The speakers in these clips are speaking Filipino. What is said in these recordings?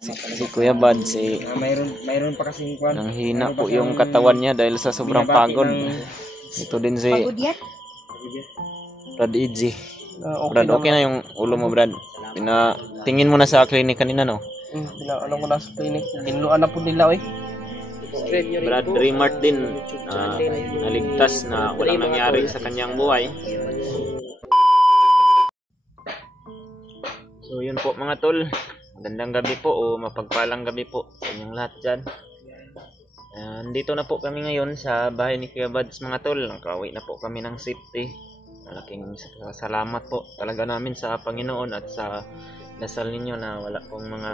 Si Kuya Bad, mayroon pa kasing kwan. nang hina po yung katawan niya dahil sa sobrang pagod. Ito din si Brad Easy. Brad, okay na yung ulo mo, Brad. Tingin mo na sa clinic kanina, no? Ano ko na sa clinic. Ginluan na po nila, eh. Brad Remart din, naligtas na walang nangyari sa kanyang buhay. So yun po mga tol, magandang gabi po o mapagpalang gabi po sa inyong lahat dyan. Dito na po kami ngayon sa bahay ni Kuya Bads mga tol. Nakauwi na po kami ng safety. Malaking salamat po talaga namin sa Panginoon at sa dasal ninyo na wala pong mga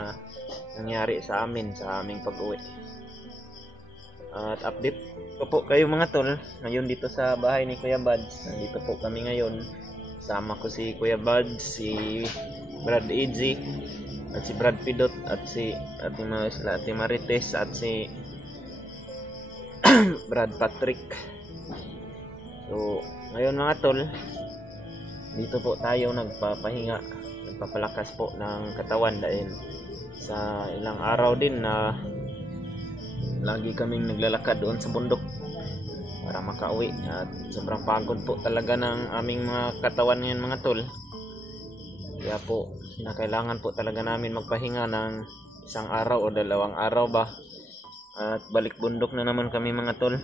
nangyari sa amin sa aming pag-uwi. At update ko po kayo mga tol ngayon dito sa bahay ni Kuya Bads. Nandito po kami ngayon. Sama ko si Kuya Bads, si Brad Easy, at si Brad Pidot, at si Ate Marites, at si Brad Patrick. So ngayon mga tol, dito po tayo nagpapahinga, nagpapalakas po ng katawan dahil sa ilang araw din na lagi kaming naglalakad doon sa bundok para makauwi at sobrang pagod po talaga ng aming mga katawan ngayon mga tol. Kaya po kailangan po talaga namin magpahinga ng isang araw o dalawang araw ba at balik bundok na naman kami mga tol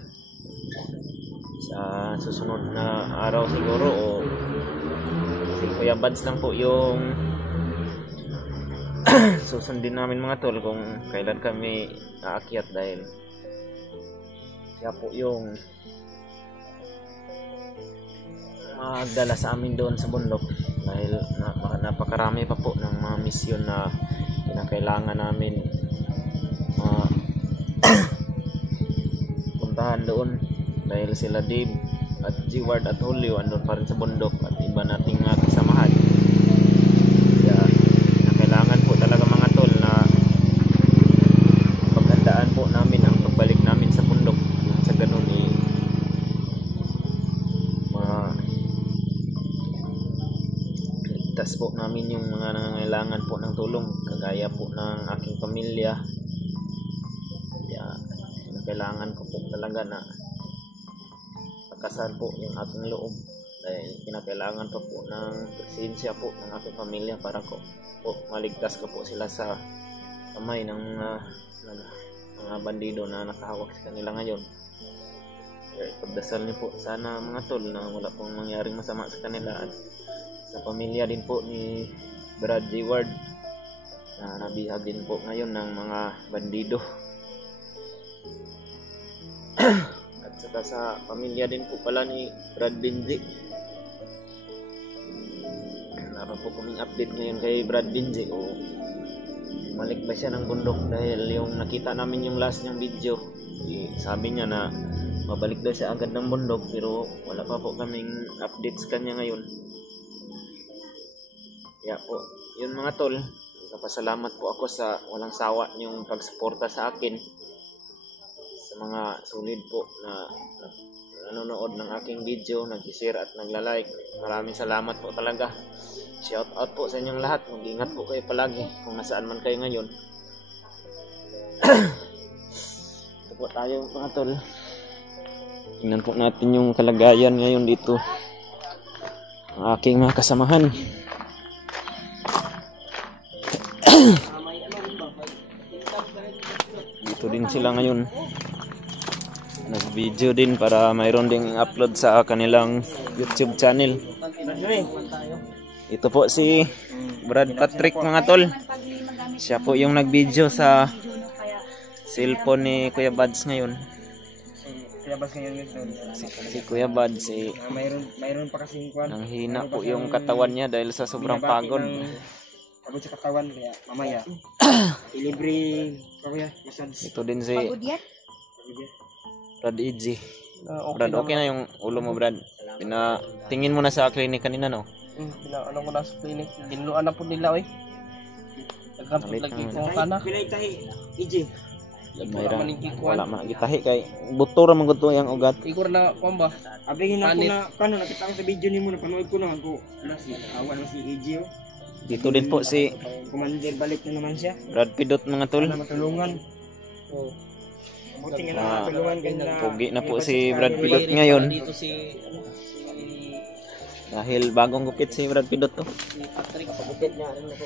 sa susunod na araw siguro, o si Kuya Bads lang po yung susundin namin mga tol kung kailan kami aakyat dahil siya po yung magdala sa amin doon sa bundok dahil napakarami pa po ng mga misyon na kinakailangan namin puntahan doon dahil sila Dave at G-Ward at Julio andun pa rin sa bundok at iba nating mga kasamahan. Kaya kailangan po talaga mga tol na paghandaan po namin ang pagbalik namin sa bundok. Sa ganun ligtas po namin yung mga nangangailangan po ng tulong kagaya po ng aking pamilya. Kaya kailangan ko po talaga na pagkasan po yung aking loob dahil kinakailangan pa po ng presensya po ng aking pamilya para ko po maligtas ko po sila sa kamay ng mga bandido na nakahawak sa kanila ngayon. Kaya ipagdasal niyo po sana mga tol na wala pong mangyaring masama sa kanila at sa pamilya din po ni Brad G-Ward na nabihag din po ngayon ng mga bandido. At saka sa pamilya din po pala ni Brad Binzi. Meron po kaming update ngayon kay Brad Binzi. Bumalik ba siya ng bundok dahil yung nakita namin yung last niyang video, sabi niya na mabalik daw siya agad ng bundok pero wala pa po kaming update sa kanya ngayon. Kaya po, yun mga tol, nagpapasalamat po ako sa walang sawa niyong pagsuporta sa akin, sa mga solid po na nanonood ng aking video, nag-share at nagla-like. Maraming salamat po talaga. Shout out po sa inyong lahat. Mag-ingat po kayo palagi kung nasaan man kayo ngayon. Ito po tayo mga tol. Tingnan po natin yung kalagayan ngayon dito ang aking mga kasamahan. Dito din sila ngayon. Nag-video din para mayroon ding upload sa kanilang YouTube channel. Ito po si Brad Patrick mga tol. Siya po yung nag-video sa cellphone ni Kuya Bads ngayon. Si Kuya Bads mayroon pa kasing kwan. nang hina po yung katawan niya dahil sa sobrang pagod. Pagod sa katawan kaya mamaya ilibre kaya massage. Ito din si Brad Easy. Brad, okay na yung ulo mo, Brad. Tingin mo na sa clinic kanina, no? Ano ko na sa clinic. Ginluan na po nila, eh. Nagkampit lagi ko kana. Pinaitahi, EJ. Wala man gitahi kay buto ra man gud yang ugat. Igor na pamba. Abingin ako na paano nakita ko sa video nimo na panood ko na ako. Ala si awan si EJ. Dito din po si Commander, balik na naman siya. Brad Pidot mga tol. Sana matulungan. Buti nga na matulungan kanila. Pugi na po si Brad Pidot ngayon. Dito si Dahil bagong gupit si Brad Pidot to. Patrick, kapagupit niya rin ako.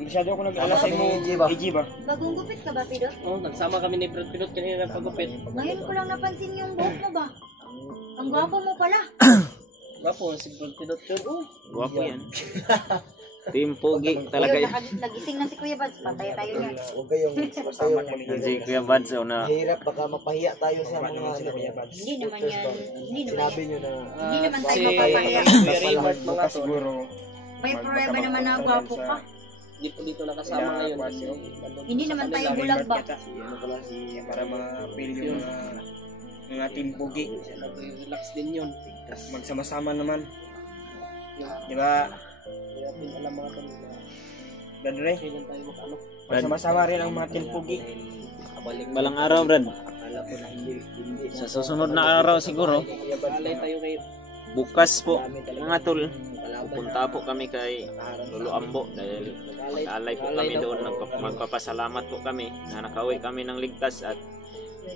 Masyado ako nag-alas sa mo, EG ba? Bagong gupit ka ba, Pidot? Oo, nagsama kami ni Brad Pidot kanina ng pagupit. Ngayon ko lang napansin yung buhok mo ba? Ang gwapo mo pala. Gwapo, si Brad Pidot yun. Guwapo yan. Team Pugi talaga Ayun, yan. nagising na si Kuya Bads. Patay tayo niyan. Huwag kayong Kasama ko ni Si Kuya Bads na hirap, baka mapahiya tayo sa mga Hindi naman yan. Hindi naman sinabi yan. nyo na Hindi naman tayo Si mapapahiya. Kuya Raymond mga tol. siguro May prueba naman na gwapo ka. Dito nakasama ngayon. Hindi naman tayo bulag ba? para ma-feel yung mga team Pugi. Relax din yun. Magsama-sama naman. Di ba? Alam mga tol. Brad Ray? Kailan tayo ano? Magsama-sama rin ang mga team Pugi. balang araw, Brad. Sa susunod na araw siguro, Alay tayo kayo. bukas po mga tol. Pupunta po kami kay Lolo Ambo dahil mag-alay po kami doon. Magpapasalamat po kami na nakauwi kami ng ligtas at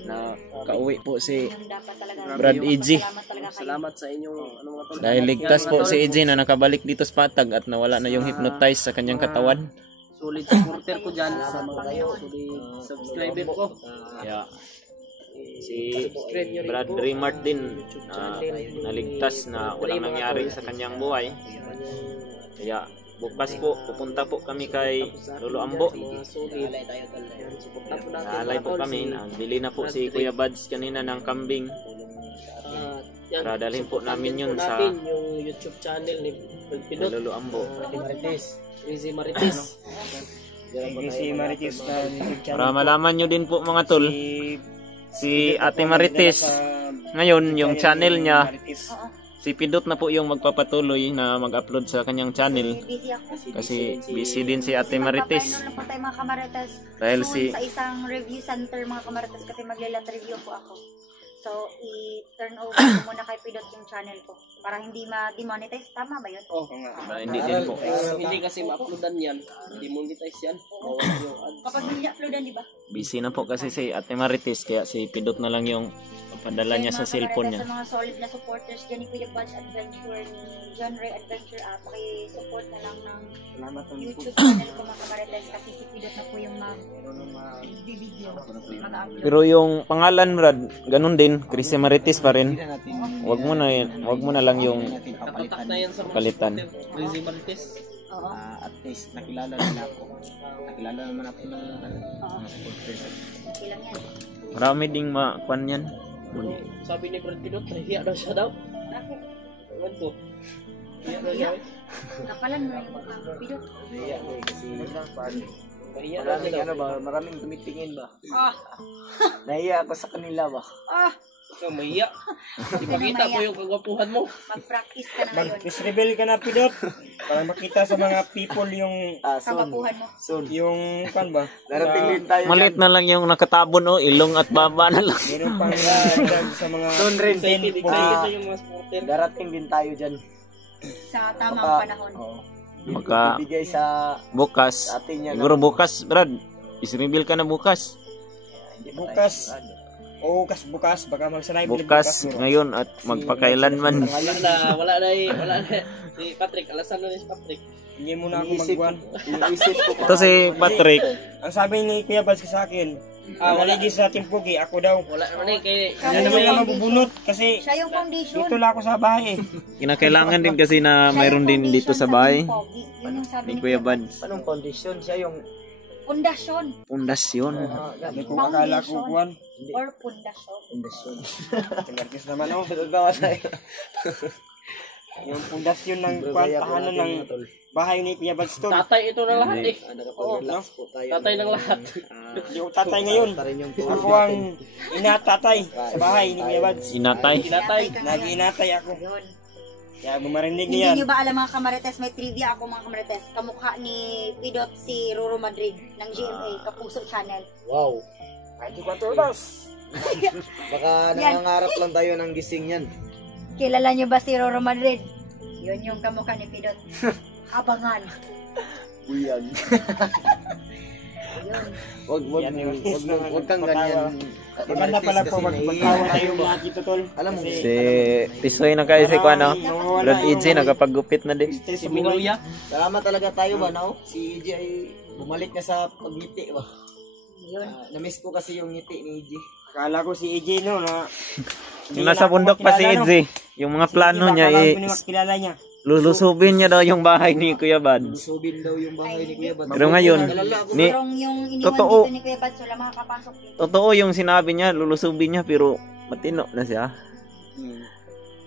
nakauwi po si Yung dapat talaga. Brad EG. Salamat talaga kayo. Salamat sa inyong ano mga tol. Dahil ligtas po si EG na nakabalik dito sa Patag at nawala na yung hypnotize sa kanyang katawan. Solid supporter ko dyan sa mga solid subscriber ko. Kaya si Brad Raymart din naligtas na walang nangyari sa kanyang buhay. Kaya bukas po pupunta po kami kay Lolo Ambo. Solid. Naalay po kami. Nagbili na po si Kuya Bads kanina ng kambing. Para dalhin po namin yun sa yung YouTube channel ni Brad kay Pidot. Lolo Ambo. Rizzy Marites. Si Marites na YouTube channel. Para malaman nyo din po mga tol, si Ate Marites sa ngayon yung channel niya, Marites. Oo. si Pidot na po yung magpapatuloy na mag-upload sa kanyang channel. Busy ako. Kasi busy din si Ate Marites. Magpapaino lang po tayo mga kamarites. Dahil Soon si- sa isang review center mga kamarites kasi maglalat review po ako. So, i-turn over ko muna kay Pidot yung channel ko. Para hindi ma-demonetize. Tama ba yun? Oh, Hindi din po. hindi kasi ma-uploadan yan. Hindi monetize yan. Bawal yung ads. Kapag hindi uploadan, di ba? Busy na po kasi si Ate Marites kaya si Pidot na lang yung papadala niya sa cellphone niya. Sa mga solid na supporters dyan ni Kuya Buds Adventure, ni John Ray Adventure app, paki-support na lang ng YouTube channel ko mga kamarites kasi si Pidot na po yung mag-video, mag-upload. Pero yung pangalan Brad, ganun din, Chrissy Marites pa rin. Wag mo na lang yung Nakatak na yan sa mga palitan. supporter. Rizzy Marites. Oo. at least nakilala nila ako. Nakilala naman ako ng Oo. supporters. Okay lang yan. Marami ding makuan yan. Sabi ni Brad Pidot, nahiya daw siya daw. Bakit? Ewan ko. Nahiya daw siya. Kapalan mo yung mga Pidot. Kaya kasi Nahiya daw maraming siya ano daw. ba, maraming tumitingin ba? Ah! Nahiya ako sa kanila ba? Ah! Ikaw mahiya. Ipakita mo yung kagwapuhan mo. Mag-practice ka na ngayon. Mag-reveal ka na, Pidot. Para makita sa mga people yung Soon. Kagapuhan mo. Soon. kan ba? Darating din tayo Malit na lang yung nakatabon ilong at baba na lang. Meron pang dagdag sa mga Soon rin. Excited Pugi. na yung mga supporter. Darating din tayo dyan. Sa tamang Baka- panahon. Oo. Baka Bibigay sa bukas. atin niya. Siguro bukas, Brad. Is-reveal ka na bukas. Bukas. O bukas, baka magsanay Bukas ngayon at magpakailanman. Wala na si Patrick. Alasan na ni si Patrick. Hindi mo na ako Iniisip, magbuwan. iniisip ko Ito si Patrick. Ang sabi ni Kuya Bads sa akin, maligi sa ating Pugi, ako daw. Wala naman kay Yan naman yung mabubunot kasi Siya yung foundation. dito lang ako sa bahay. Kinakailangan din kasi na mayroon din dito sa bahay. Yun yung sabi Ni Kuya Bads. anong condition siya yung Pundasyon Pundasyon. Hindi ko akala ko buwan. or pundasyon. condition. Tingarkis naman oh. Nagagawa tayo. Yung pundasyon ng tahanan ng bahay ni Kuya Bads to. tatay ito na lahat eh. Nakapag-relax po tayo. Tatay ng lahat. Hindi ako tatay ngayon. Pa rin yung Ako ang inatatay sa bahay ni Kuya Bads. Inatay. Kinatay. Nag-inatay ako. Yun. Kaya bumarinig Hindi niyan. nyo ba alam mga kamarites, may trivia ako mga kamarites. Kamukha ni Pidot si Roro Madrid ng GMA, Kapuso Channel. Wow. 24 oras. Baka Yan. nangangarap lang tayo ng gising yan. Kilala nyo ba si Roro Madrid? Yun yung kamukha ni Pidot. abangan. Buyan. Ayun. Wag kang ganyan. Maganda pala po magpagtawa tayo mga dito tol. Alam mo, Si Tisoy na kayo si Kuano. Brad EJ nagapagupit na din. Stress sa buhay. salamat talaga tayo ba, no? Si EJ ay bumalik na sa pagngiti ba? Ayun. Na-miss ko kasi yung ngiti ni EJ. Akala ko si EJ no na Yung nasa bundok pa si EJ, yung mga plano niya kilala niya. lulusubin niya daw yung bahay ni Kuya Bad. Subin daw yung bahay ni Kuya Bad. Pero ngayon, ni Parang yung iniwan Totoo. dito ni Kuya Bad, wala makakapasok dito. totoo yung sinabi niya, lulusubin niya pero matino na siya.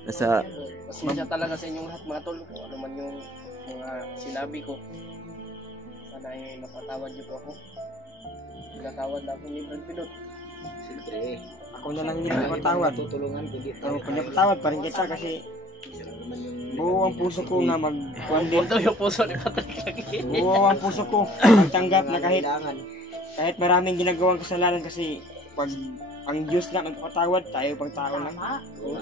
Nasa Pasensya talaga sa inyong lahat mga tol. Kung ano man yung mga sinabi ko. Sana ay mapatawad niyo po ako. Pinatawad na ako ni Brad Pidot. Siyempre, Ako na lang din mapatawad. tutulungan kundi Pero pinapatawad pa rin kita kasi buo ang puso ko na mag-kuandin. Ito yung puso ni Patrick lagi. Buo ang puso ko magtanggap na kailangan. kahit maraming ginagawang kasalanan kasi pag ang Diyos lang nagpatawad, tayo pang tao lang. Tama.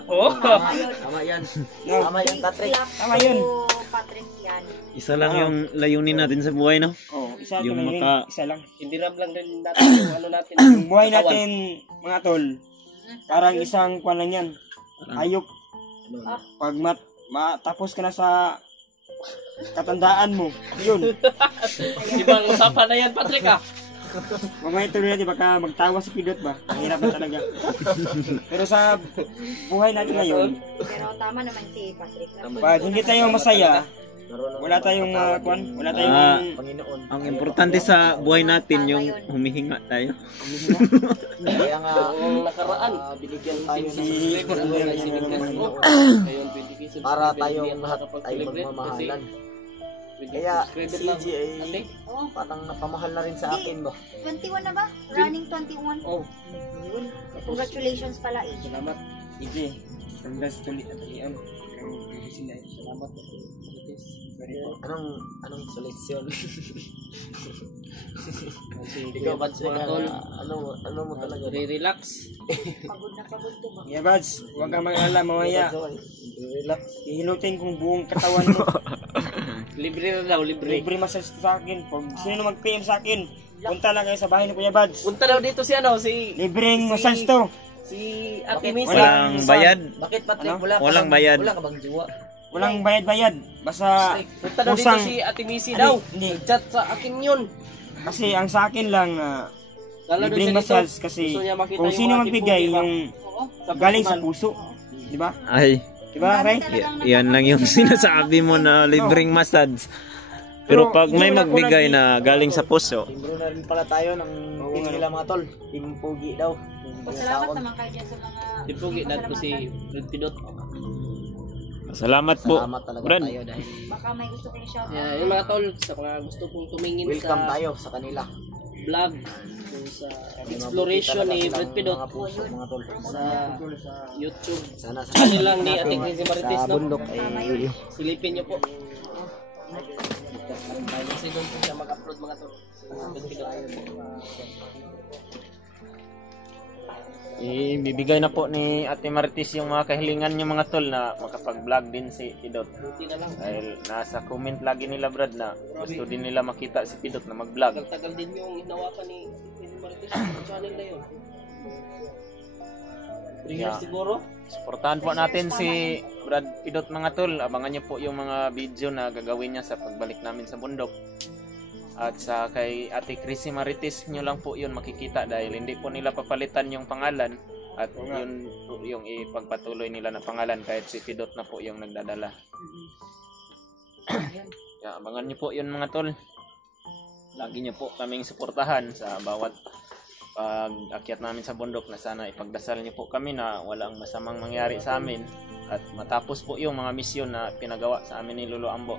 Oh. Tama yun. Tama yan. No. Tama yan, Patrick. Tama yun. Patrick yan. isa lang yung layunin natin sa buhay, no? Oh, isa Yung lang yun. maka- Isa lang. Hindi ram lang din natin yung ano natin. Yung buhay natin, mga tol, parang isang kwan lang yan. Hayop. Pag matapos ka na sa katandaan mo, yun. Ibang usapan na yan Patrick ah. Mamaya tuloy natin, baka magtawa si Pidot ba? Mahirap na talaga. Pero sa buhay natin ngayon, Pero tama naman si Patrick. pag hindi tayo masaya, wala tayong kwan, wala tayong Panginoon. Ang importante sa buhay natin yung humihinga tayo. Kaya nga, Ang nakaraan. binigyan tayo ng si para tayong lahat ay magmamahalan. Kaya si EJ ay Oh, parang napamahal na rin sa akin, no? 21 na ba? Running 21? Oh. Yun. Congratulations pala eh. salamat, EJ. Congrats tuloy at iyan. Sila, salamat. Anong solusyon? Ikaw, Bads, ano mo talaga? Relax. Pagod na pagod to ba? Yeah, Bads, huwag kang mag-alala mamaya. Relax. Hihilutin kong buong katawan mo. Libre na daw, libre. Libre massage sa akin. Pag sino mag-PM sa akin, punta lang kayo sa bahay ni Kuya Bads. Punta daw dito si ano, si Libreng massage to. Ate Misa. Walang bayad. Bakit, Patrick? Ano? Walang bayad. Wala ka bang jowa? Walang bayad-bayad. Basta Punta daw dito pusang, si Ate Misi daw. Hindi. Chat sa akin yun. Kasi ang sa akin lang na Lalo doon libreng siya dito. massage kasi Gusto niya makita kung yung sino mga magbigay tipugi ba? yung Oo. galing sa puso. Di ba? Ay, Di ba, Ray? yan lang yung sinasabi mo na libreng massage. Pero pag may magbigay na galing sa puso, Timbro na rin pala tayo ng team nila mga tol. Team Pugi daw. Salamat naman kayo dyan sa mga... Tipugi na ko si Brad Pidot. salamat po. Salamat talaga Brad. tayo dahil Baka may gusto kong shout out. Yeah, yung mga tol, sa mga gusto kong tumingin welcome sa tayo sa kanila. vlog, yung sa exploration ni Brad Pidot Mga puso, mga tol. sa YouTube. Sana sa Channel lang ni Ate Quincy Marites, sa no? bundok ay Silipin niyo po. Kasi doon po siya mag-upload mga tol. Brad Pidot. Ibibigay na po ni Ate Marites yung mga kahilingan niyo mga tol na makapag-vlog din si Pidot. Buti na lang. Dahil nasa comment lagi nila Brad na gusto din nila makita si Pidot na mag-vlog. Tagal-tagal din yung hinawakan ni Quincy Marites sa channel na yun. 3 years siguro. Suportahan po natin si Brad Pidot mga tol. Abangan niyo po yung mga video na gagawin niya sa pagbalik namin sa bundok. At sa kay Ate Chrissy Marites nyo lang po yun makikita dahil hindi po nila papalitan yung pangalan at yun po yung ipagpatuloy nila na pangalan kahit si Pidot na po yung nagdadala. Kaya abangan nyo po yun mga tol. Lagi nyo po kaming suportahan sa bawat pag-akyat namin sa bundok na sana ipagdasal nyo po kami na walang masamang mangyari sa amin at matapos po yung mga misyon na pinagawa sa amin ni Lolo Ambo.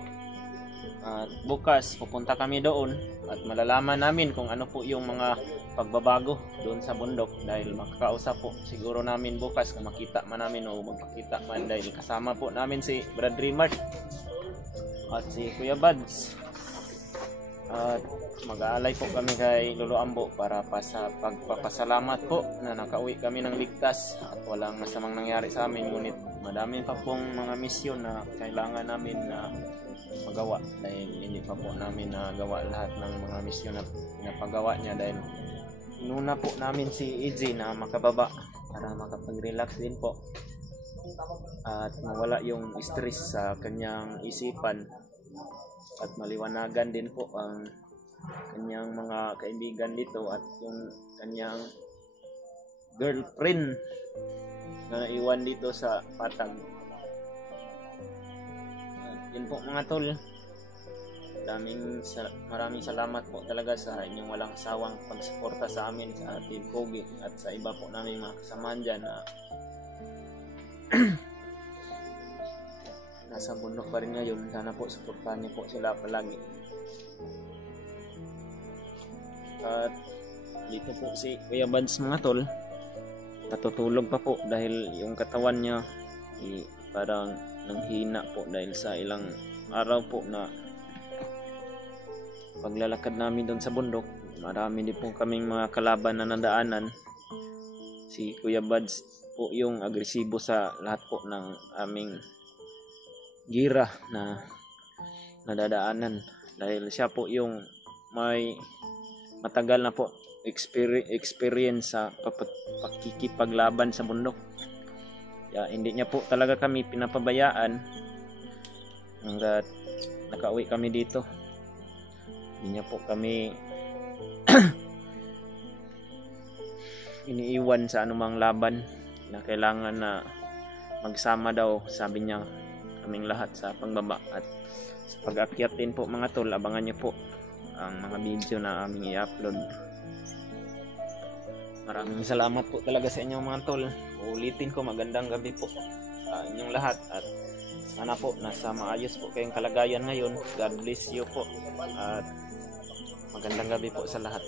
At bukas pupunta kami doon at malalaman namin kung ano po yung mga pagbabago doon sa bundok dahil makakausap po siguro namin bukas kung makita man namin o magpakita man dahil kasama po namin si Brad Rimart at si Kuya Bads at mag-aalay po kami kay Lolo Ambo para pa sa pagpapasalamat po na nakauwi kami ng ligtas at walang masamang nangyari sa amin ngunit madami pa pong mga misyon na kailangan namin na magawa dahil hindi pa po namin nagawa lahat ng mga misyon na pinapagawa niya dahil inuna po namin si EJ na makababa para makapag-relax din po at mawala yung stress sa kanyang isipan at maliwanagan din po ang kanyang mga kaibigan dito at yung kanyang girlfriend na naiwan dito sa Patag. Yun po mga tol, maraming salamat po talaga sa inyong walang sawang pagsuporta sa amin sa Team Pogi at sa iba po namin mga kasamahan dyan na nasa bundok pa rin ngayon. Sana po suportahan niyo po sila palagi. At dito po si Kuya Bads mga tol, natutulog pa po dahil yung katawan niya parang nanghina po dahil sa ilang araw po na paglalakad namin doon sa bundok. Marami din po kaming mga kalaban na nadaanan. Si Kuya Bads po yung agresibo sa lahat po ng aming gira na nadadaanan dahil siya po yung may matagal na po experience sa pakikipaglaban sa bundok. Hindi niya po talaga kami pinapabayaan hanggat nakauwi kami dito. Hindi niya po kami iniiwan sa anumang laban na kailangan na magsama daw, sabi niya, kaming lahat sa pangbaba. At sa pag-akyat din po mga tol, abangan niyo po ang mga video na aming i-upload. Maraming salamat po talaga sa inyo mga tol. Ulitin ko, magandang gabi po sa inyong lahat at sana po nasa maayos po kayong kalagayan ngayon. God bless you po at magandang gabi po sa lahat.